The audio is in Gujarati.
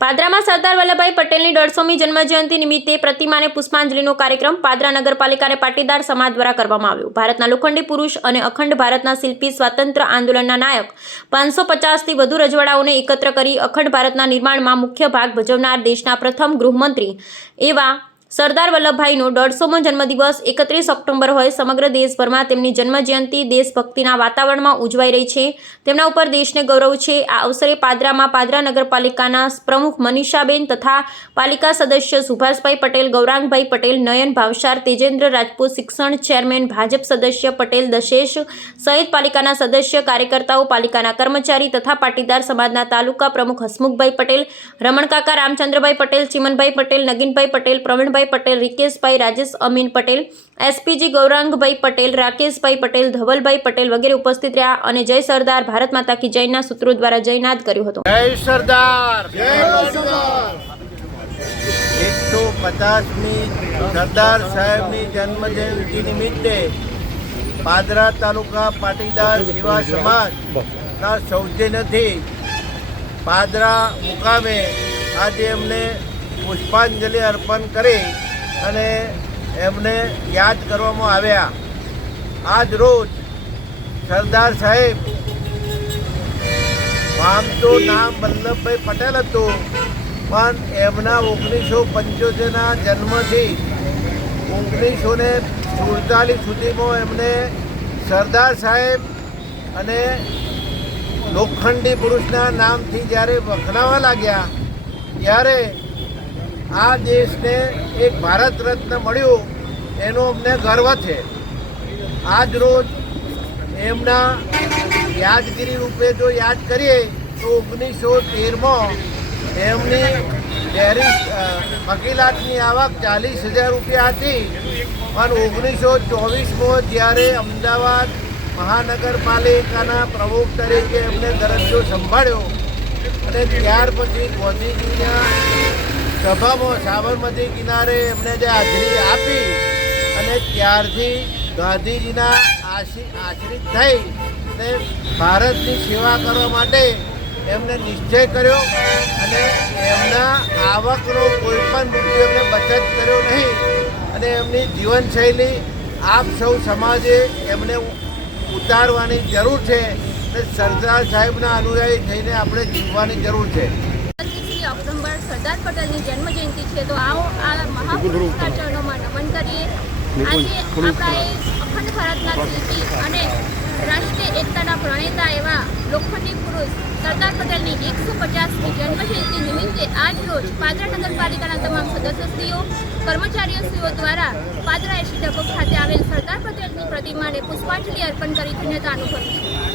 પાદરામાં સરદાર વલ્લભભાઈ પટેલની 150મી જન્મજયંતિ નિમિત્તે પ્રતિમાને પુષ્પાંજલિનો કાર્યક્રમ પાદરા નગરપાલિકા અને પાટીદાર સમાજ દ્વારા કરવામાં આવ્યો। ભારતના લોખંડી પુરુષ અને અખંડ ભારતના શિલ્પી, સ્વાતંત્ર્ય આંદોલનના નાયક, 550થી વધુ રજવાડાઓને એકત્ર કરી અખંડ ભારતના નિર્માણમાં મુખ્ય ભાગ ભજવનાર દેશના પ્રથમ ગૃહમંત્રી એવા સરદાર વલ્લભભાઈનો 150મો જન્મદિવસ 31 ઓક્ટોબર હોય સમગ્ર દેશભરમાં તેમની જન્મજયંતિ દેશભક્તિના વાતાવરણમાં ઉજવાઈ રહી છે। તેમના ઉપર દેશને ગૌરવ છે। આ અવસરે પાદરામાં પાદરા નગરપાલિકાના પ્રમુખ મનીષાબેન તથા પાલિકા સદસ્ય સુભાષભાઈ પટેલ, ગૌરાંગભાઈ પટેલ, નયન ભાવસાર, તેજેન્દ્ર રાજપૂત, શિક્ષણ ચેરમેન, ભાજપ સદસ્ય પટેલ દશેશ સહિત પાલિકાના સદસ્ય, કાર્યકર્તાઓ, પાલિકાના કર્મચારી તથા પાટીદાર સમાજના તાલુકા પ્રમુખ હસમુખભાઈ પટેલ, રમણકાકા, રામચંદ્રભાઈ પટેલ, ચિમનભાઈ પટેલ, નગીનભાઈ પટેલ, પ્રવીણભાઈ પટેલ, રિકેશભાઈ, રાજેશ અમીન પટેલ, એસપીજી ગૌરાંગભાઈ પટેલ, રાકેશભાઈ પટેલ, ધવલભાઈ પટેલ વગેરે ઉપસ્થિત રહ્યા અને જય સરદાર, ભારત માતા કી જયના સૂત્રો દ્વારા જયનાદ કર્યો હતો। જય સરદાર, જય સરદાર। 150મી સરદાર સાહેબની જન્મજયંતિ નિમિત્તે પાદરા તાલુકા પાટીદાર સેવા સમાજના સૌજન્યથી પાદરા મુકામે આજે એમને પુષ્પાંજલિ અર્પણ કરી અને એમને યાદ કરવામાં આવ્યા। આજ રોજ સરદાર સાહેબ, આમ તો નામ વલ્લભભાઈ પટેલ હતું, પણ એમના 1975ના જન્મથી 1947 સુધીમાં એમને સરદાર સાહેબ અને લોખંડી પુરુષના નામથી જ્યારે વખણાવા લાગ્યા ત્યારે આ દેશને એક ભારત રત્ન મળ્યું એનો અમને ગર્વ છે। આજ રોજ એમના યાદગીરી રૂપે જો યાદ કરીએ તો 1913માં એમની વકીલાતની આવક 40,000 રૂપિયા હતી, પણ 1924માં જ્યારે અમદાવાદ મહાનગરપાલિકાના પ્રમુખ તરીકે એમને દરજ્જો સંભાળ્યો અને ત્યાર પછી ગાંધીજીના સભામાં સાબરમતી કિનારે એમને જે હાજરી આપી અને ત્યારથી ગાંધીજીના આશ્રિત થઈ અને ભારતની સેવા કરવા માટે એમને નિશ્ચય કર્યો અને એમના આવકનો કોઈ પણ રૂપિયો એમને બચત કર્યો નહીં અને એમની જીવનશૈલી આપ સૌ સમાજે એમને ઉતારવાની જરૂર છે અને સરદાર સાહેબના અનુયાયી થઈને આપણે જીવવાની જરૂર છે। ઓક્ટોબર સરદાર પટેલની જન્મજયંતિ છે, તો આવો આ મહાપુરુષના ચરણોમાં નમન કરીએ। આજે આપણા અખંડ ભારતના શિલ્પી અને રાષ્ટ્રીય એકતાના પ્રણેતા એવા લોખંડી પુરુષ સરદાર પટેલની 150મી જન્મજયંતિ નિમિત્તે આજ રોજ પાદરા નગરપાલિકાના તમામ સદસ્યશ્રીઓ, કર્મચારીઓશ્રીઓ દ્વારા પાદરા એસી ડેપો ખાતે આવેલ સરદાર પટેલની પ્રતિમાને પુષ્પાંજલિ અર્પણ કરી ધન્યતા અનુભવી છે।